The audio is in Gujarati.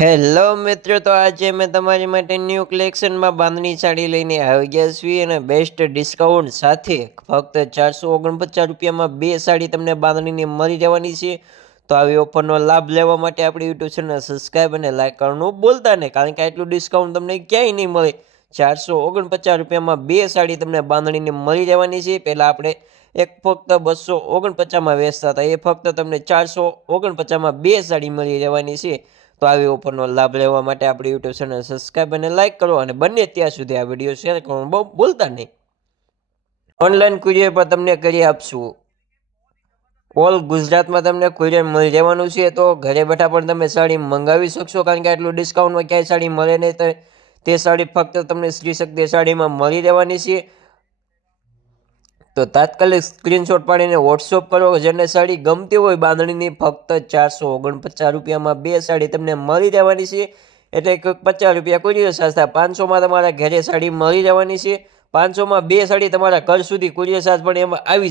હેલો મિત્રો, તો આજે મેં તમારી માટે ન્યૂ કલેક્શનમાં બાંધણી સાડી લઈને આવી ગયા છીએ અને બેસ્ટ ડિસ્કાઉન્ટ સાથે ફક્ત 449 રૂપિયામાં બે સાડી તમને બાંધણીની મળી જવાની છે। તો આવી ઓફરનો લાભ લેવા માટે આપણી યુટ્યુબ ચેનલ સબસ્ક્રાઈબ અને લાઈક કરવાનું ભૂલતા નહીં, કારણ કે આટલું ડિસ્કાઉન્ટ તમને ક્યાંય નહીં મળે। 449 રૂપિયામાં બે સાડી તમને બાંધણીની મળી જવાની છે। પહેલાં આપણે એક ફક્ત 249માં વેચતા હતા, એ ફક્ત તમને 449માં બે સાડી મળી જવાની છે। તો આવી ઓફરનો લાભ લેવા માટે આપણી યુટ્યુબ ચેનલ સબસ્ક્રાઈબ અને લાઈક કરો અને બંને ત્યાં સુધી આ વિડીયો શેર કરવાનું બહુ ભૂલતા નહીં। ઓનલાઈન કુરિયર પર તમને કરી આપશું, ઓલ ગુજરાતમાં તમને કુરિયર મળી જવાનું છે। તો ઘરે બેઠા પણ તમે સાડી મંગાવી શકશો, કારણ કે આટલું ડિસ્કાઉન્ટમાં ક્યાંય સાડી મળે નહીં, તો તે સાડી ફક્ત તમને શ્રી શક્તિ સાડીમાં મળી રહેવાની છે। તો તાત્કાલિક સ્ક્રીનશોટ પાડીને વોટ્સઅપ કરો, જેને સાડી ગમતી હોય બાંધણીની, ફક્ત 449 રૂપિયામાં બે સાડી તમને મળી જવાની છે। એટલે કે 50 રૂપિયા કુરિયર ચાર્જ થાય, 500માં તમારા ઘરે સાડી મળી જવાની છે। 500માં બે સાડી તમારા ઘર સુધી કુરિયર ચાર્જ પણ એમાં આવી